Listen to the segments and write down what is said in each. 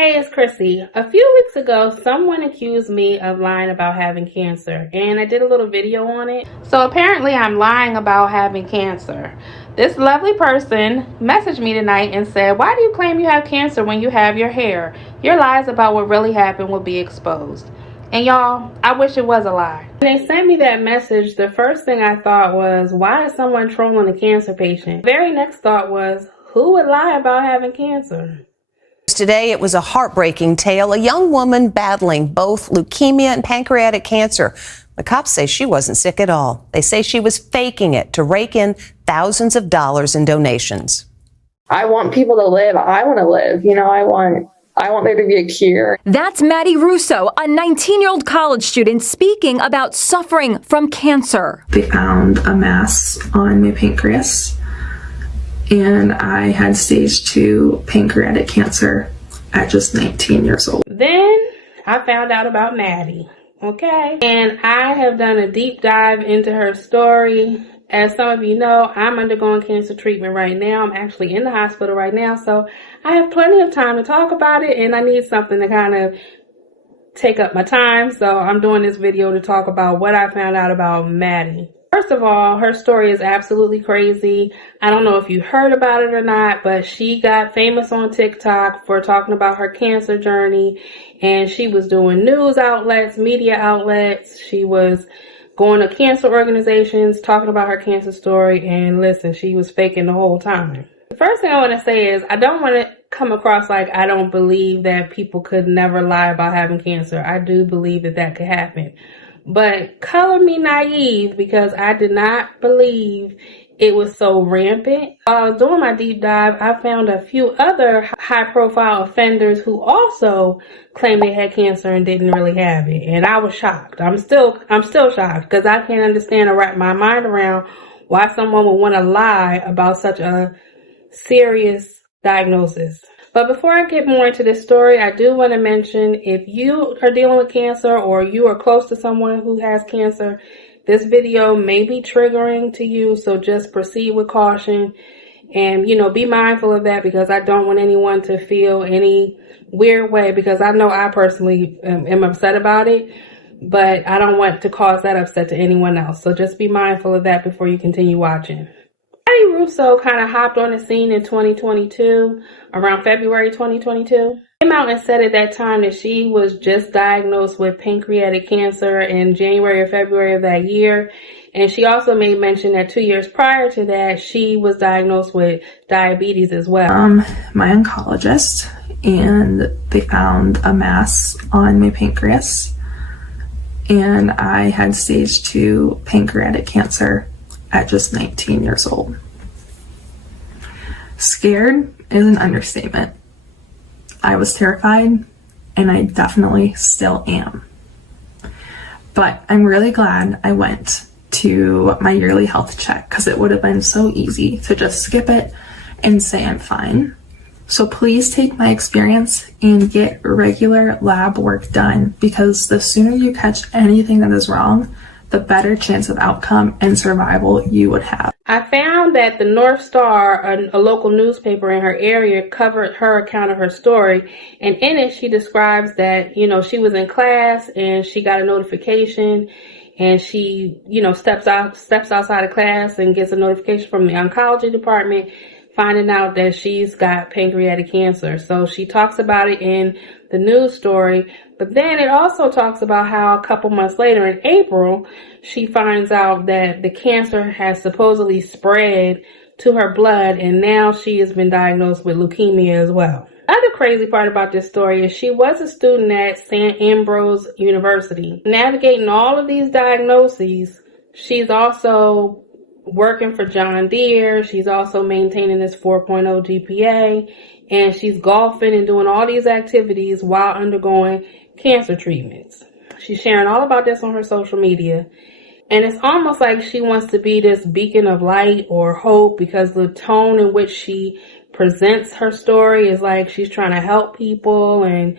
Hey, it's Chrissy. A few weeks ago, someone accused me of lying about having cancer, and I did a little video on it. So apparently I'm lying about having cancer. This lovely person messaged me tonight and said, "Why do you claim you have cancer when you have your hair? Your lies about what really happened will be exposed." And y'all, I wish it was a lie. When they sent me that message, the first thing I thought was, why is someone trolling a cancer patient? The very next thought was, who would lie about having cancer? Today, it was a heartbreaking tale. A young woman battling both leukemia and pancreatic cancer. The cops say she wasn't sick at all. They say she was faking it to rake in thousands of dollars in donations. I want people to live. I want to live. I want there to be a cure. That's Maddie Russo, a 19-year-old college student speaking about suffering from cancer. They found a mass on my pancreas, and I had stage 2 pancreatic cancer at just 19 years old. Then I found out about Maddie, okay? And I have done a deep dive into her story. As some of you know, I'm undergoing cancer treatment right now. I'm actually in the hospital right now, so I have plenty of time to talk about it, and I need something to kind of take up my time. So I'm doing this video to talk about what I found out about Maddie. First of all, her story is absolutely crazy. I don't know if you heard about it or not, but she got famous on TikTok for talking about her cancer journey, and she was doing news outlets, media outlets. She was going to cancer organizations, talking about her cancer story, and listen, she was faking the whole time. The first thing I want to say is I don't want to come across like I don't believe that people could never lie about having cancer. I do believe that that could happen. But color me naive, because I did not believe it was so rampant. While I was doing my deep dive, I found a few other high-profile offenders who also claimed they had cancer and didn't really have it. And I was shocked. I'm still shocked, because I can't understand or wrap my mind around why someone would want to lie about such a serious diagnosis. But before I get more into this story, I do want to mention, if you are dealing with cancer or you are close to someone who has cancer, this video may be triggering to you, so just proceed with caution and, be mindful of that, because I don't want anyone to feel any weird way, because I know I personally am upset about it, but I don't want to cause that upset to anyone else. So just be mindful of that before you continue watching. Maddie Russo kind of hopped on the scene in 2022, around February 2022. Came out and said at that time that she was just diagnosed with pancreatic cancer in January or February of that year. And she also made mention that 2 years prior to that, she was diagnosed with diabetes as well. My oncologist, and they found a mass on my pancreas, and I had stage 2 pancreatic cancer at just 19 years old. Scared is an understatement. I was terrified, and I definitely still am. But I'm really glad I went to my yearly health check, because it would have been so easy to just skip it and say I'm fine. So please take my experience and get regular lab work done, because the sooner you catch anything that is wrong, the better chance of outcome and survival you would have. I found that the North Star, a local newspaper in her area, covered her account of her story. And in it, she describes that, she was in class and she got a notification, and she, steps outside of class and gets a notification from the oncology department, finding out that she's got pancreatic cancer. So she talks about it in the news story, but then it also talks about how a couple months later in April, she finds out that the cancer has supposedly spread to her blood, and now she has been diagnosed with leukemia as well. The other crazy part about this story is she was a student at St. Ambrose University. Navigating all of these diagnoses, she's also working for John Deere. She's also maintaining this 4.0 GPA, and she's golfing and doing all these activities while undergoing cancer treatments. She's sharing all about this on her social media, and it's almost like she wants to be this beacon of light or hope, because the tone in which she presents her story is like she's trying to help people, and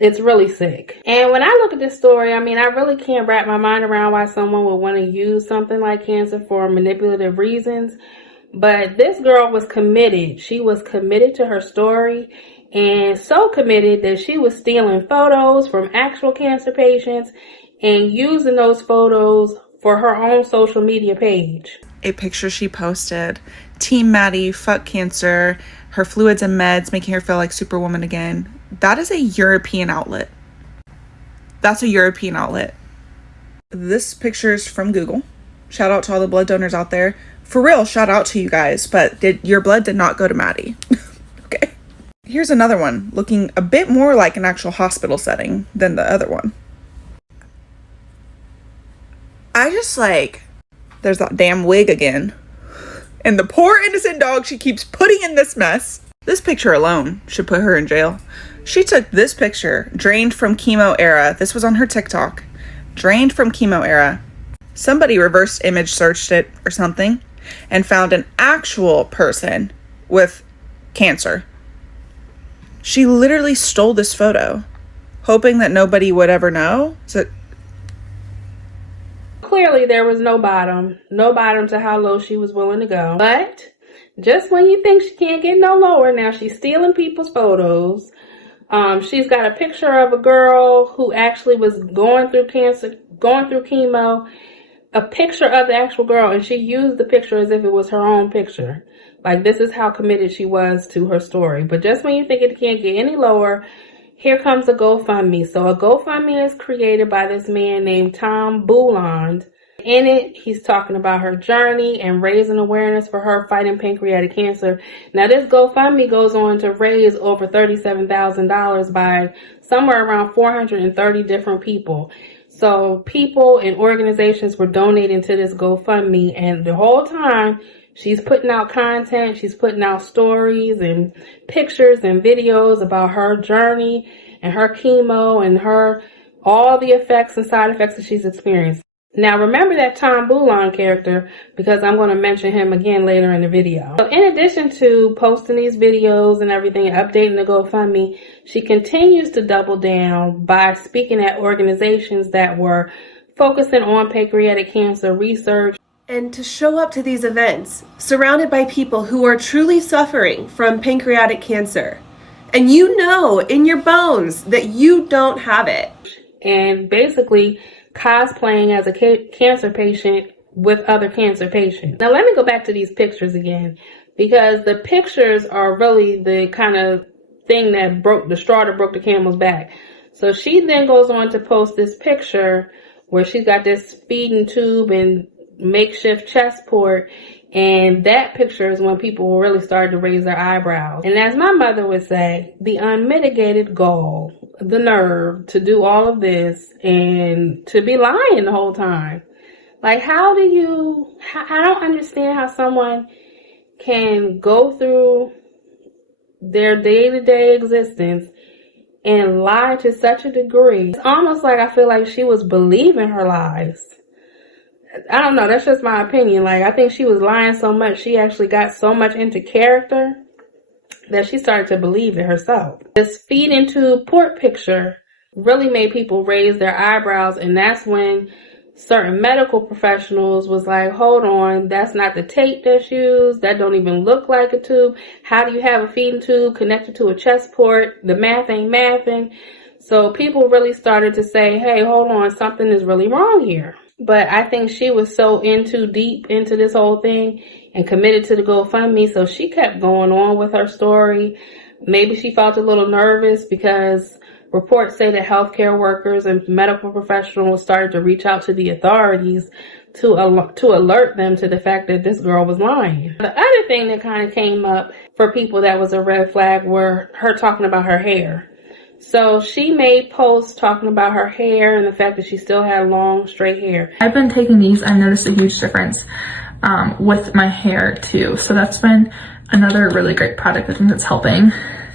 it's really sick. And when I look at this story, I really can't wrap my mind around why someone would want to use something like cancer for manipulative reasons. But this girl was committed. She was committed to her story, and so committed that she was stealing photos from actual cancer patients and using those photos for her own social media page. A picture she posted, Team Maddie, fuck cancer, her fluids and meds, making her feel like Superwoman again. That is a European outlet. That's a European outlet. This picture is from Google. Shout out to all the blood donors out there. For real, shout out to you guys, but your blood did not go to Maddie. Okay. Here's another one, looking a bit more like an actual hospital setting than the other one. I just like, there's that damn wig again. And the poor innocent dog she keeps putting in this mess. This picture alone should put her in jail. She took this picture, drained from chemo era. This was on her TikTok. Drained from chemo era. Somebody reverse image searched it or something and found an actual person with cancer. She literally stole this photo, hoping that nobody would ever know. So clearly there was no bottom to how low she was willing to go. But just when you think she can't get no lower, now she's stealing people's photos. She's got a picture of a girl who actually was going through cancer, going through chemo, a picture of the actual girl, and she used the picture as if it was her own picture. Like, this is how committed she was to her story. But just when you think it can't get any lower, here comes a GoFundMe. So a GoFundMe is created by this man named Tom Bouland. In it, he's talking about her journey and raising awareness for her fighting pancreatic cancer. Now, this GoFundMe goes on to raise over $37,000 by somewhere around 430 different people. So people and organizations were donating to this GoFundMe, and the whole time she's putting out content, she's putting out stories and pictures and videos about her journey and her chemo and her all the effects and side effects that she's experienced. Now, remember that Tom Bouland character, because I'm going to mention him again later in the video. So in addition to posting these videos and everything, updating the GoFundMe, she continues to double down by speaking at organizations that were focusing on pancreatic cancer research. And to show up to these events, surrounded by people who are truly suffering from pancreatic cancer. And you know in your bones that you don't have it. And basically cosplaying as a cancer patient with other cancer patients. Now let me go back to these pictures again, because the pictures are really the kind of thing that broke the straw that broke the camel's back. So she then goes on to post this picture where she's got this feeding tube and makeshift chest port, and that picture is when people really started to raise their eyebrows. And as my mother would say, the unmitigated gall, the nerve to do all of this and to be lying the whole time. Like, how do you, I don't understand how someone can go through their day-to-day existence and lie to such a degree. It's almost like I feel like she was believing her lies. I don't know, that's just my opinion. Like, I think she was lying so much, she actually got so much into character that she started to believe it herself. This feeding tube port picture really made people raise their eyebrows, and that's when certain medical professionals was like, hold on, that's not the tape that's used, that don't even look like a tube. How do you have a feeding tube connected to a chest port? The math ain't mathing. So people really started to say, hey, hold on, something is really wrong here. But I think she was so deep into this whole thing and committed to the GoFundMe, so she kept going on with her story. Maybe she felt a little nervous because reports say that healthcare workers and medical professionals started to reach out to the authorities to alert them to the fact that this girl was lying. The other thing that kind of came up for people that was a red flag were her talking about her hair. So she made posts talking about her hair and the fact that she still had long, straight hair. I've been taking these. I've noticed a huge difference with my hair too. So that's been another really great product I think that's helping.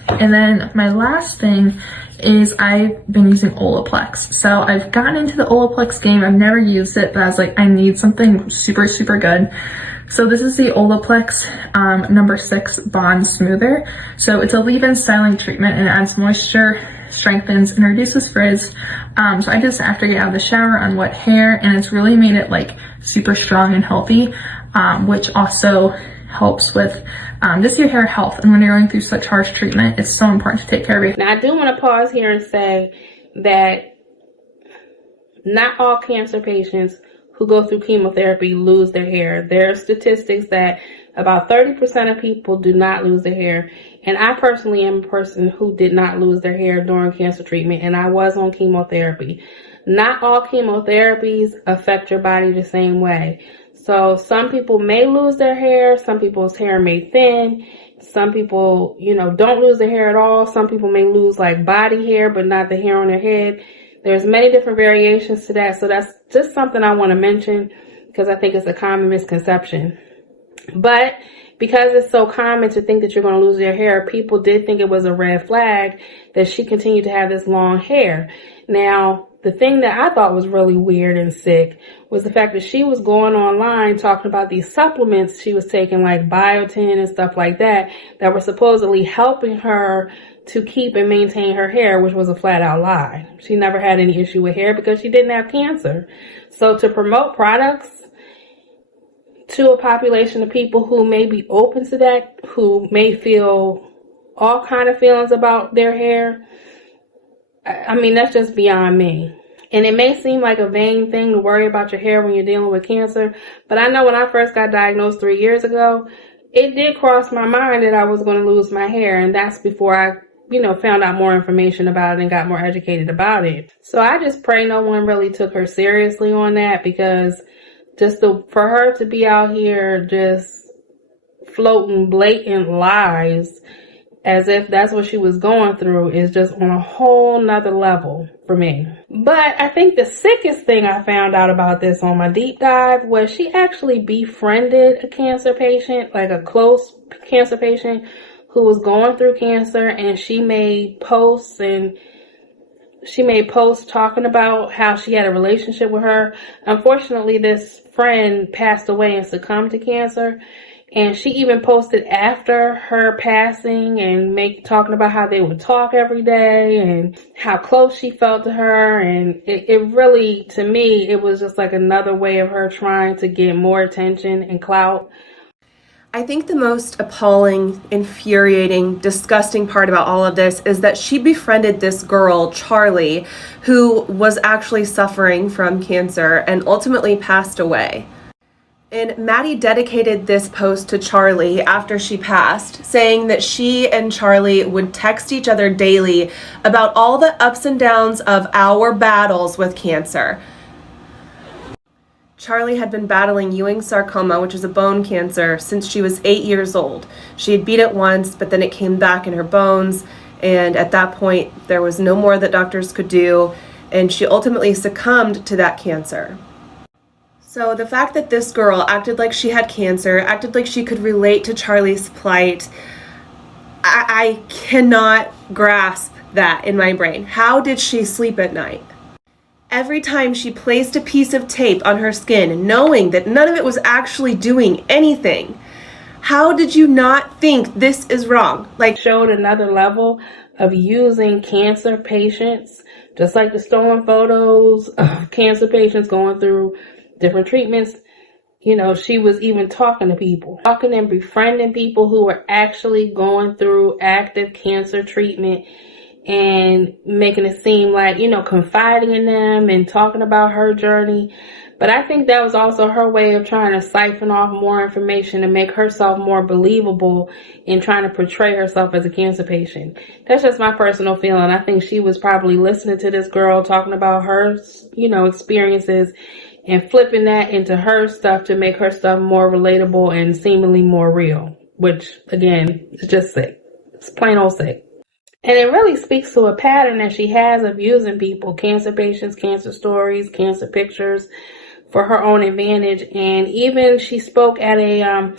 And then my last thing is I've been using Olaplex. So I've gotten into the Olaplex game. I've never used it, but I was like, I need something super, super good. So this is the Olaplex number 6 Bond Smoother. So it's a leave-in styling treatment and it adds moisture, strengthens, and reduces frizz. So I just after you get out of the shower on wet hair, and it's really made it like super strong and healthy, which also helps with Just your hair health. And when you're going through such harsh treatment, it's so important to take care of your Now, I do want to pause here and say that not all cancer patients who go through chemotherapy lose their hair. There are statistics that about 30% of people do not lose their hair. And I personally am a person who did not lose their hair during cancer treatment, and I was on chemotherapy. Not all chemotherapies affect your body the same way. So some people may lose their hair, some people's hair may thin, some people, don't lose their hair at all. Some people may lose like body hair, but not the hair on their head. There's many different variations to that. So that's just something I want to mention because I think it's a common misconception. But because it's so common to think that you're going to lose your hair, people did think it was a red flag that she continued to have this long hair. Now, the thing that I thought was really weird and sick was the fact that she was going online talking about these supplements she was taking, like biotin and stuff like that were supposedly helping her to keep and maintain her hair, which was a flat out lie. She never had any issue with hair because she didn't have cancer. So to promote products to a population of people who may be open to that, who may feel all kind of feelings about their hair, I mean, that's just beyond me. And it may seem like a vain thing to worry about your hair when you're dealing with cancer, but I know when I first got diagnosed 3 years ago, it did cross my mind that I was going to lose my hair, and that's before I found out more information about it and got more educated about it. So I just pray no one really took her seriously on that, because for her to be out here just floating blatant lies as if that's what she was going through is just on a whole nother level for me. But I think the sickest thing I found out about this on my deep dive was she actually befriended a cancer patient, like a close cancer patient who was going through cancer, and she made posts talking about how she had a relationship with her. Unfortunately, this friend passed away and succumbed to cancer. And she even posted after her passing and talking about how they would talk every day and how close she felt to her. And it really, to me, it was just like another way of her trying to get more attention and clout. I think the most appalling, infuriating, disgusting part about all of this is that she befriended this girl, Charlie, who was actually suffering from cancer and ultimately passed away. And Maddie dedicated this post to Charlie after she passed, saying that she and Charlie would text each other daily about all the ups and downs of our battles with cancer. Charlie had been battling Ewing sarcoma, which is a bone cancer, since she was 8 years old. She had beat it once, but then it came back in her bones, and at that point, there was no more that doctors could do, and she ultimately succumbed to that cancer. So the fact that this girl acted like she had cancer, acted like she could relate to Charlie's plight, I cannot grasp that in my brain. How did she sleep at night? Every time she placed a piece of tape on her skin, knowing that none of it was actually doing anything, how did you not think this is wrong? Showed another level of using cancer patients, just like the stolen photos of cancer patients going through different treatments. She was even talking to people, talking and befriending people who were actually going through active cancer treatment and making it seem like, confiding in them and talking about her journey. But I think that was also her way of trying to siphon off more information and make herself more believable in trying to portray herself as a cancer patient. That's just my personal feeling. I think she was probably listening to this girl talking about her, experiences and flipping that into her stuff to make her stuff more relatable and seemingly more real, which, again, is just sick. It's plain old sick. And it really speaks to a pattern that she has of using people, cancer patients, cancer stories, cancer pictures, for her own advantage. And even she spoke at a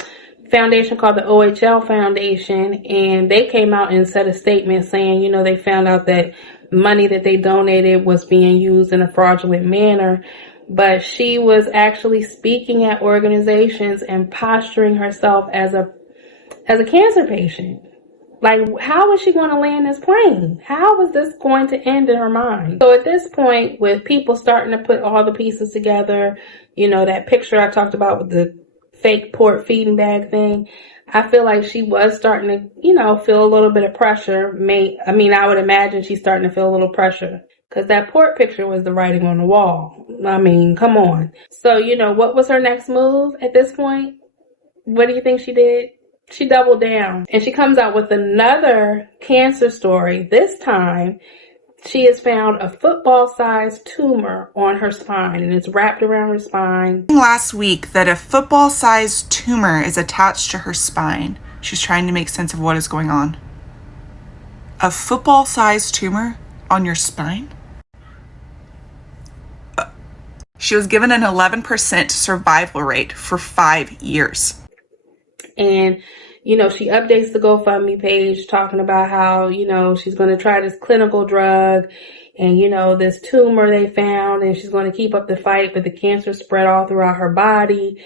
foundation called the OHL Foundation, and they came out and said a statement saying, they found out that money that they donated was being used in a fraudulent manner. But she was actually speaking at organizations and posturing herself as a cancer patient. How was she going to land this plane? How was this going to end in her mind? So at this point, with people starting to put all the pieces together, that picture I talked about with the fake port feeding bag thing, I feel like she was starting to, feel a little bit of pressure. I would imagine she's starting to feel a little pressure because that port picture was the writing on the wall. I mean, come on. So, what was her next move at this point? What do you think she did? She doubled down and she comes out with another cancer story. This time, she has found a football-sized tumor on her spine and it's wrapped around her spine. Last week that a football-sized tumor is attached to her spine. She's trying to make sense of what is going on. A football-sized tumor on your spine? She was given an 11% survival rate for 5 years. And, she updates the GoFundMe page talking about how, she's going to try this clinical drug and, this tumor they found, and she's going to keep up the fight, but the cancer spread all throughout her body.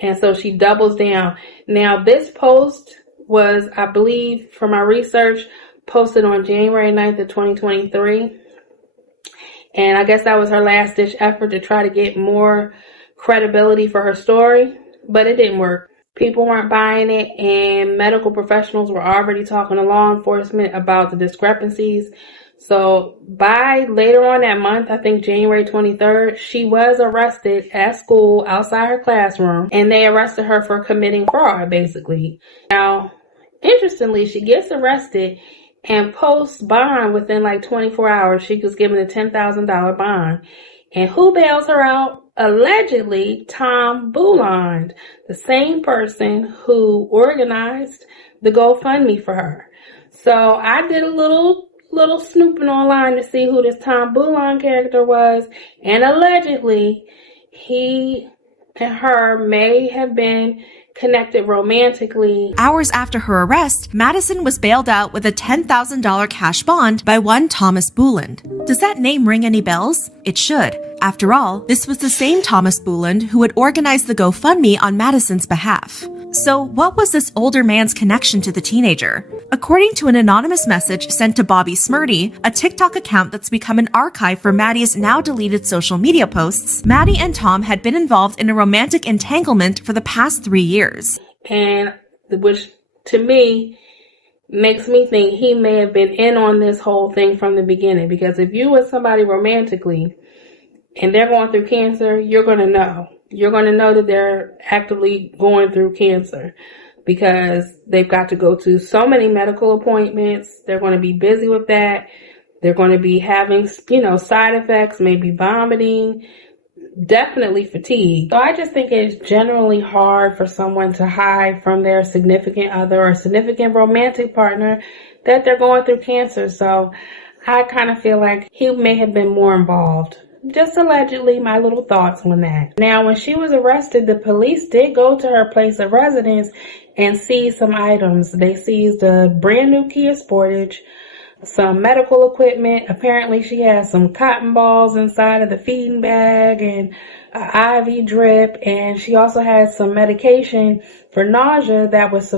And so she doubles down. Now, this post was, I believe, from my research, posted on January 9th of 2023. And I guess that was her last ditch effort to try to get more credibility for her story, but it didn't work. People weren't buying it, and medical professionals were already talking to law enforcement about the discrepancies. So by later on that month, I think January 23rd, she was arrested at school outside her classroom, and they arrested her for committing fraud, basically. Now, interestingly, she gets arrested and posts bond within like 24 hours. She was given a $10,000 bond. And who bails her out? Allegedly, Tom Bouland, the same person who organized the GoFundMe for her. So I did a little snooping online to see who this Tom Bouland character was. And allegedly, he and her may have been connected romantically. Hours after her arrest, Madison was bailed out with a $10,000 cash bond by one Thomas Bouland. Does that name ring any bells? It should. After all, this was the same Thomas Bouland who had organized the GoFundMe on Madison's behalf. So what was this older man's connection to the teenager? According to an anonymous message sent to Bobby Smurdy, a TikTok account that's become an archive for Maddie's now deleted social media posts, Maddie and Tom had been involved in a romantic entanglement for the past 3 years. And which, to me, makes me think he may have been in on this whole thing from the beginning. Because if you with somebody romantically and they're going through cancer, you're going to know. You're going to know that they're actively going through cancer because they've got to go to so many medical appointments. They're going to be busy with that. They're going to be having, side effects, maybe vomiting, definitely fatigue. So I just think it's generally hard for someone to hide from their significant other or significant romantic partner that they're going through cancer. So I kind of feel like he may have been more involved. Just allegedly, my little thoughts on that. Now, when she was arrested, the police did go to her place of residence and seize some items. They seized a brand new Kia Sportage, some medical equipment. Apparently, she had some cotton balls inside of the feeding bag and an IV drip. And she also had some medication for nausea that was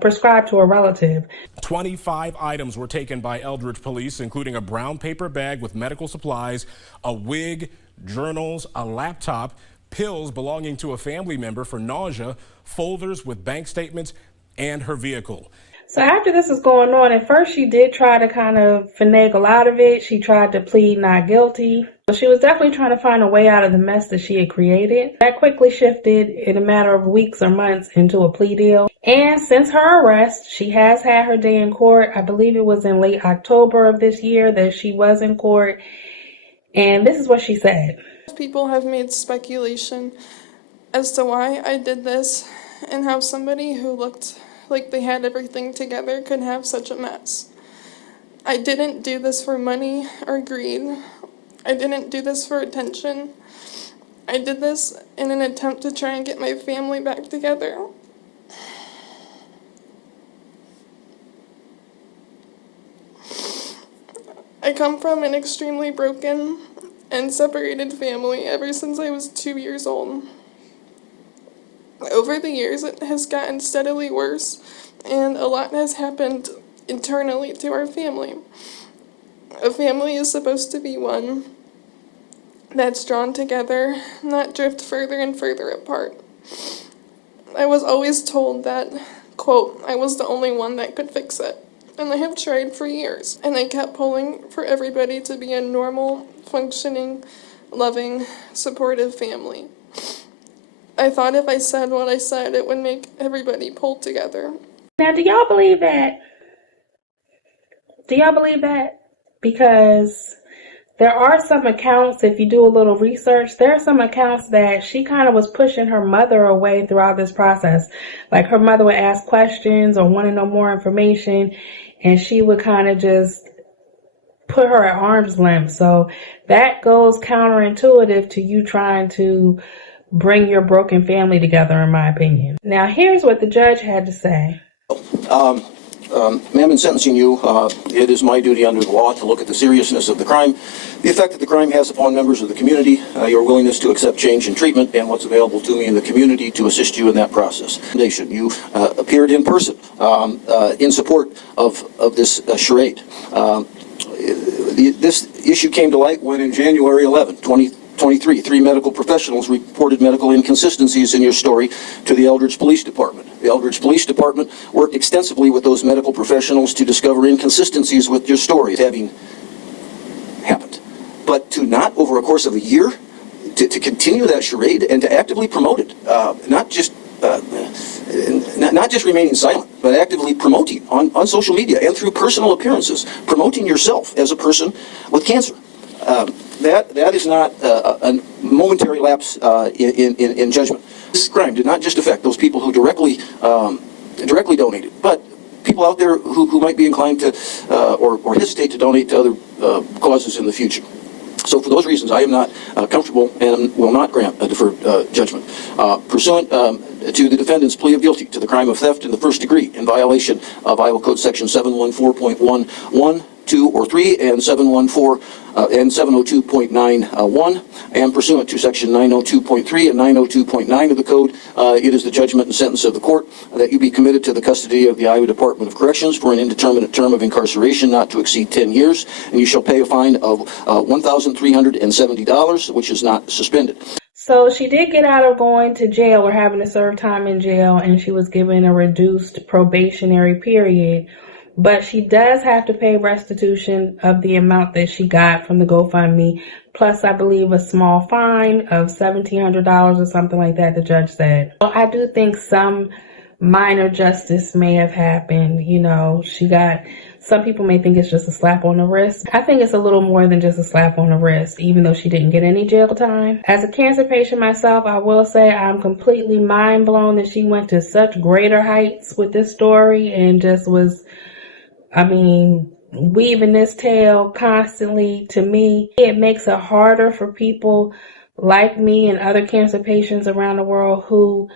prescribed to a relative. 25 items were taken by Eldridge police, including a brown paper bag with medical supplies, a wig, journals, a laptop, pills belonging to a family member for nausea, folders with bank statements, and her vehicle. So after this was going on, at first she did try to kind of finagle out of it. She tried to plead not guilty. So she was definitely trying to find a way out of the mess that she had created. That quickly shifted in a matter of weeks or months into a plea deal. And since her arrest, she has had her day in court. I believe it was in late October of this year that she was in court. And this is what she said. People have made speculation as to why I did this and how somebody who looked like they had everything together could have such a mess. I didn't do this for money or greed. I didn't do this for attention. I did this in an attempt to try and get my family back together. I come from an extremely broken and separated family ever since I was 2 years old. Over the years, it has gotten steadily worse, and a lot has happened internally to our family. A family is supposed to be one that's drawn together, not drift further and further apart. I was always told that quote, I was the only one that could fix it. And I have tried for years. And I kept pulling for everybody to be a normal, functioning, loving, supportive family. I thought if I said what I said, it would make everybody pull together. Now, do y'all believe that? Do y'all believe that? Because there are some accounts, if you do a little research, there are some accounts that she kind of was pushing her mother away throughout this process. Like her mother would ask questions or want to know more information, and she would kind of just put her at arm's length. So that goes counterintuitive to you trying to bring your broken family together, in my opinion. Now, here's what the judge had to say. Ma'am, in sentencing you, it is my duty under the law to look at the seriousness of the crime, the effect that the crime has upon members of the community, your willingness to accept change in treatment, and what's available to me in the community to assist you in that process. You appeared in person in support of this charade. This issue came to light when in January 11, 2023, 3 medical professionals reported medical inconsistencies in your story to the Eldridge Police Department. The Eldridge Police Department worked extensively with those medical professionals to discover inconsistencies with your story having happened. But to not, over a course of a year, to continue that charade and to actively promote it, not just remaining silent, but actively promoting on social media and through personal appearances, promoting yourself as a person with cancer. That is not a momentary lapse in judgment. This crime did not just affect those people who directly donated, but people out there who might be inclined to or hesitate to donate to other causes in the future. So for those reasons, I am not comfortable and will not grant a deferred judgment. Pursuant to the defendant's plea of guilty to the crime of theft in the first degree in violation of Iowa Code Section 714.11, 2 or 3, and 714 and 702.91, and pursuant to Section 902.3 and 902.9 of the Code, it is the judgment and sentence of the court that you be committed to the custody of the Iowa Department of Corrections for an indeterminate term of incarceration not to exceed 10 years, and you shall pay a fine of $1,370, which is not suspended. So she did get out of going to jail or having to serve time in jail, and she was given a reduced probationary period. But she does have to pay restitution of the amount that she got from the GoFundMe, plus I believe a small fine of $1,700 or something like that, the judge said. So I do think some minor justice may have happened. You know, some people may think it's just a slap on the wrist. I think it's a little more than just a slap on the wrist, even though she didn't get any jail time. As a cancer patient myself, I will say I'm completely mind blown that she went to such greater heights with this story and just was, weaving this tale constantly. To me, it makes it harder for people like me and other cancer patients around the world who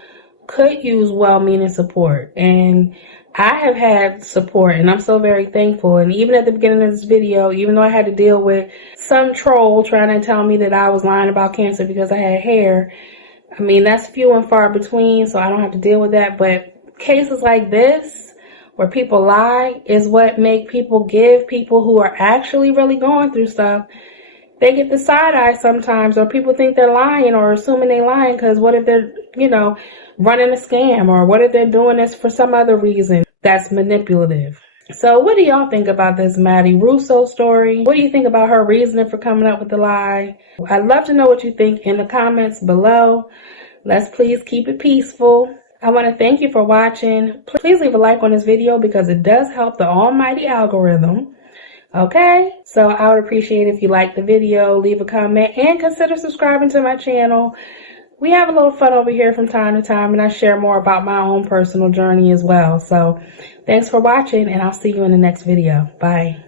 could use well-meaning support. And I have had support, and I'm so very thankful. And even at the beginning of this video, even though I had to deal with some troll trying to tell me that I was lying about cancer because I had hair, that's few and far between, so I don't have to deal with that. But cases like this, where people lie, is what make people give people who are actually really going through stuff, they get the side eye sometimes, or people think they're lying or assuming they're lying because what if they're, running a scam, or what if they're doing this for some other reason that's manipulative. So what do y'all think about this Maddie Russo story? What do you think about her reasoning for coming up with the lie? I'd love to know what you think in the comments below. Let's please keep it peaceful. I want to thank you for watching. Please leave a like on this video because it does help the almighty algorithm. Okay? So I would appreciate if you like the video, leave a comment, and consider subscribing to my channel. We have a little fun over here from time to time, and I share more about my own personal journey as well. So thanks for watching, and I'll see you in the next video. Bye.